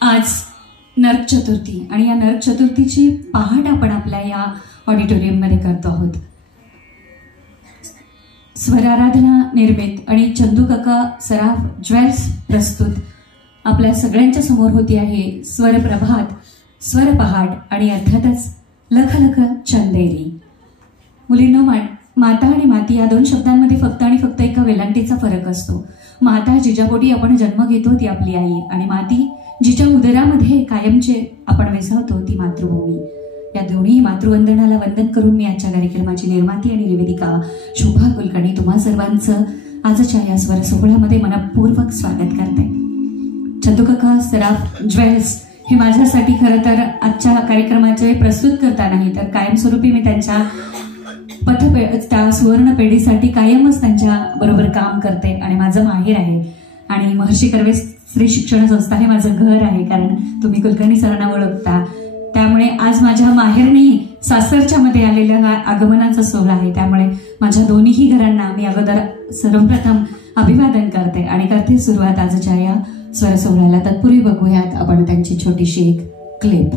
आज नरक चतुर्थी आणि या नरक चतुर्थीची पहाट आपण आपल्या या ऑडिटोरियममध्ये करतो आहोत. स्वराराधना निर्मित आणि चंदू काका सराफ ज्वेल्स प्रस्तुत आपल्या सगळ्यांच्या समोर होती आहे स्वर प्रभात, स्वर पहाट आणि अर्थातच लख लख चंदेरी. मुलींनो, माता आणि माती या दोन शब्दांमध्ये फक्त आणि फक्त एका वेलांटीचा फरक असतो. माता जिच्यापोटी आपण जन्म घेतो ती आपली आई, आणि माती जिच्या उदरामध्ये कायमचे आपण विसावतो ती मातृभूमी. या दोन्ही मातृवंदनाला वंदन करून मी आजच्या कार्यक्रमाची निर्माती आणि निवेदिका शोभा कुलकर्णी तुम्हा सर्वांचं आजच्या या स्वर सोहळ्यामध्ये मनपूर्वक स्वागत करते. चंदू काका सराफ ज्वेल्स हे माझ्यासाठी खरं तर आजच्या कार्यक्रमाचे प्रस्तुत करता नाही तर कायमस्वरूपी मी त्यांच्या त्या सुवर्ण पेढीसाठी कायमच त्यांच्या बरोबर काम करते आणि माझं माहेर आहे. आणि महर्षी कर्वे स्त्री शिक्षण संस्था हे माझं घर आहे, कारण तुम्ही कुलकर्णी सरांना ओळखता. त्यामुळे आज माझ्या माहेरनी सासरच्या मध्ये आलेल्या आगमनाचा सोहळा आहे. त्यामुळे माझ्या दोन्ही घरांना मी अगोदर सर्वप्रथम अभिवादन करते आणि करते सुरुवात आजच्या या स्वर सोहळ्याला. तत्पूर्वी बघूयात आपण त्यांची छोटीशी एक क्लिप.